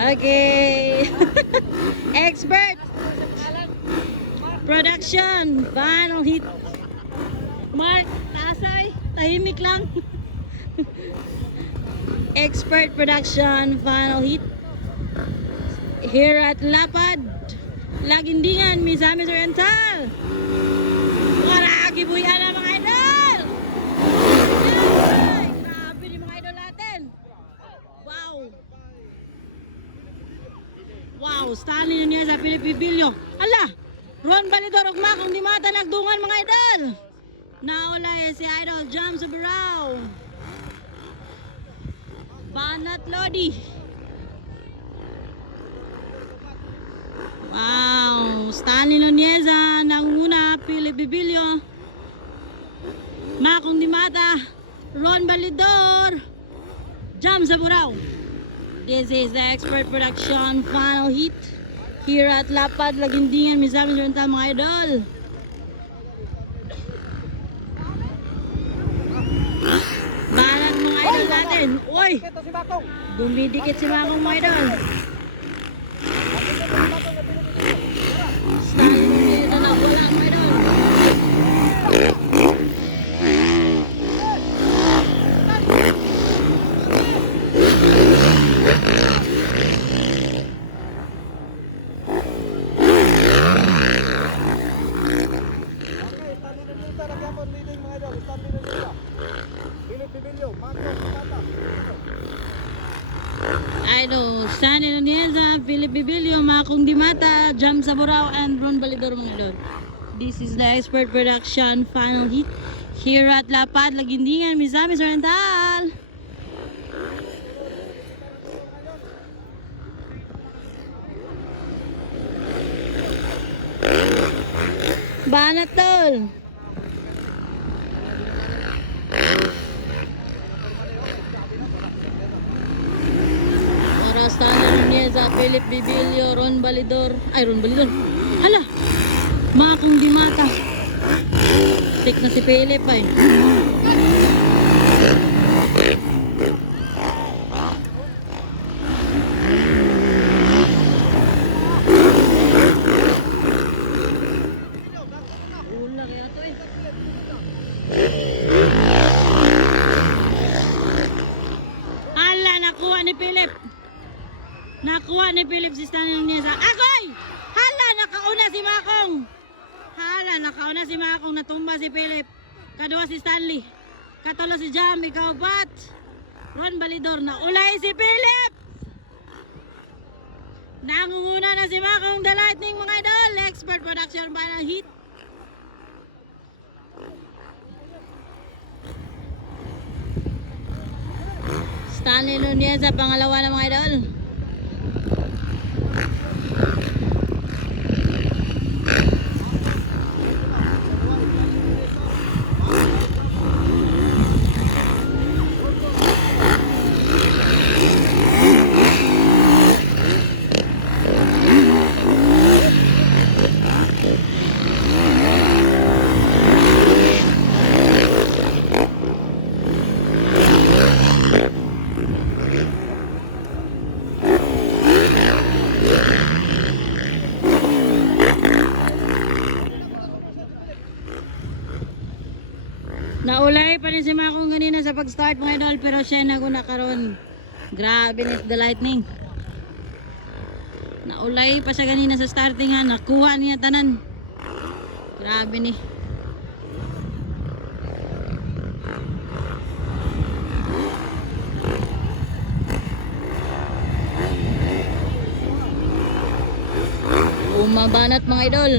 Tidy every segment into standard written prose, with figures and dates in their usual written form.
Okay. Expert production. Final hit. Mark, tasay. Tahimik lang. Expert production. Final hit. Here at Lapad. Lagindingan, Misamis Oriental. Wala, gibuyan na mga idol. Ay, grabe ni mga idol natin. Wow. Wow, Stanley niya sa Pilipibilyo. Ala, Ron Balidor ugma kung di mata nagdungan mga idol. Naulay si Idol Jam Subiraw. Banat Lodi. Wow, Stanley Nonieza nanguna, Pilipibilyo. Makong di mata, Ron Balidor, Jam Subiraw. This is the Expert Production final hit here at Lapad, Lagindingan, Misamis Oriental mga idol. Balag mga idol natin. Uy! Dumidikit si Makong mga idol. Stanley na wala mga idol. Idol, Stanley Nonieza, Pilipibilyo, Makong di mata, Jam Subiraw, and Ron Balidor mga idol. This is the Expert Production final hit here at Lapad, Lagindingan, Misamis Oriental. Banat tol. Stanley Nonieza, Philip Bibilio, Ron Balidor. Ay, Ron Balidor. Hala! Makong di mata. Tik na si Philip ay. Ula kaya to eh. Hala, nakuha ni Philip. Nakuha ni Philip si Stanley Nonieza. Agoy! Hala, nakauna si Makong. Hala, nakauna si Makong. Natumba si Philip. Kadua si Stanley. Katolo si Jam. Ikaw bat? Ron Balidor. Naulay si Philip. Nangunguna na si Makong. The Lightning mga idol. Expert Production para hit. Stanley Nonieza, pangalawa na mga idol. Naulay pa rin si Makong ganina sa pag-start mga idol, pero siya naguna karon. Grabe ni The Lightning. Naulay pa siya ganina sa starting ha, nakuha niya tanan. Grabe ni. Umabanat mga idol.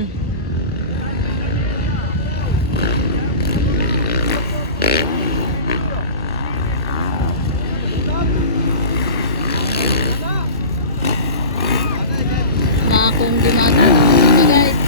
Makong di mata guys.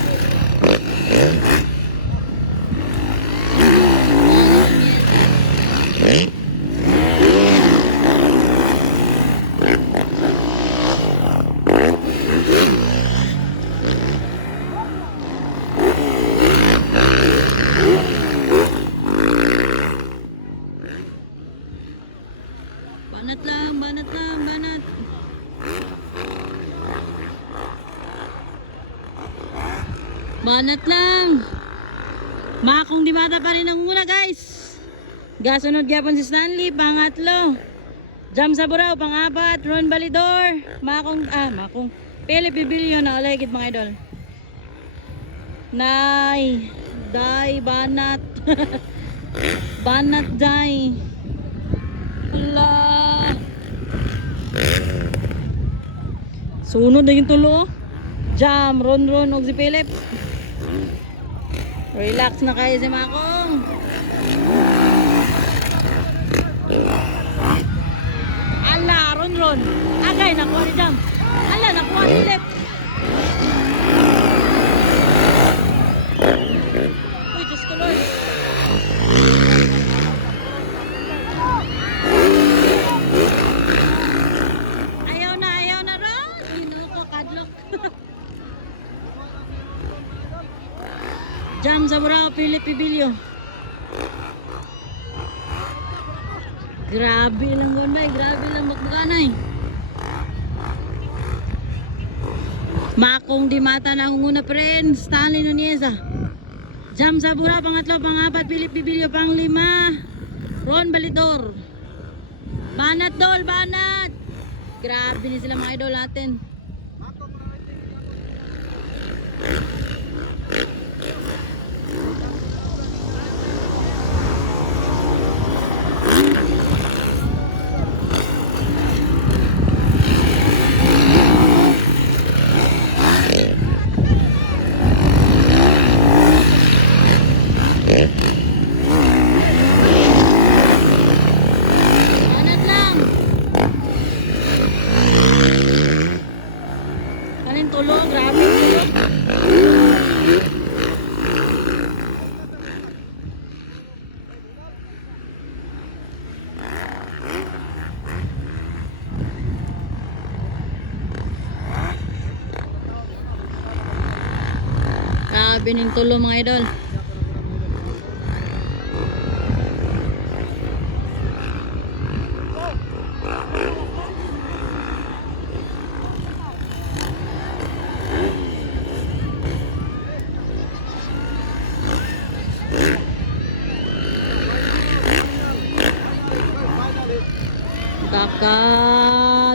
Banat lang, banat lang, banat. Banat lang. Makong Dimata pa rin ang una guys. Gasunod gyapon si Stanley, pangatlo. Jam sa Burao, pang-apat. Ron Balidor. Makong Philip Bibilio na ulit mga idol. Nay, Day, Banat. Banat, Day. Ala. Sunod na yung tulo. Jam, Ron, og si Philip. Relax na kayo si Makong. Ala, Ron. Agay, nakuha ni Jam. Ala, nakuha ni Philip. Uy, Diyos ko Lord. Ayaw na Ron. Ginuko, kadlok. Jam sa Burao, Philip Bibilio. Grabe lang gunbay, grabe lang bakbakanay. Makong Dimata na ang una friends, Stanley Nuneza. Jam sa Burao, pangatlo, pang-apat, Philip Bibilio, pang-lima, Ron Balidor. Banat Dol, Banat. Grabe ni sila mga idol natin. Banat lang. Kanin tulog, grabe tulog. Grabe ning tulo mga idol.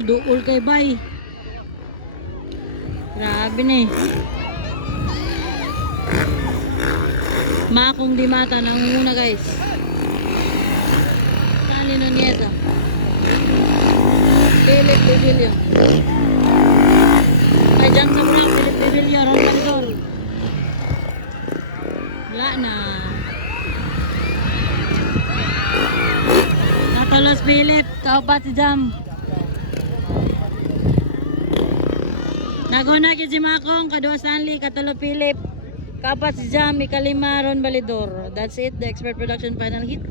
Duol kay bay. Grabe na eh. Makong Dimata nangunguna guys. Stanley Nuneza. Philip Bibilio. Ay Jam sa Burao, Philip Bibilio, Ron Balidor. Wala na. Natolos Philip, kaupat si Jam. Naguna kid si Makong, kadua Stanley, katulo Philip, kapat si Jam, ikalima Ron Balidor. That's it, the Expert Production final hit.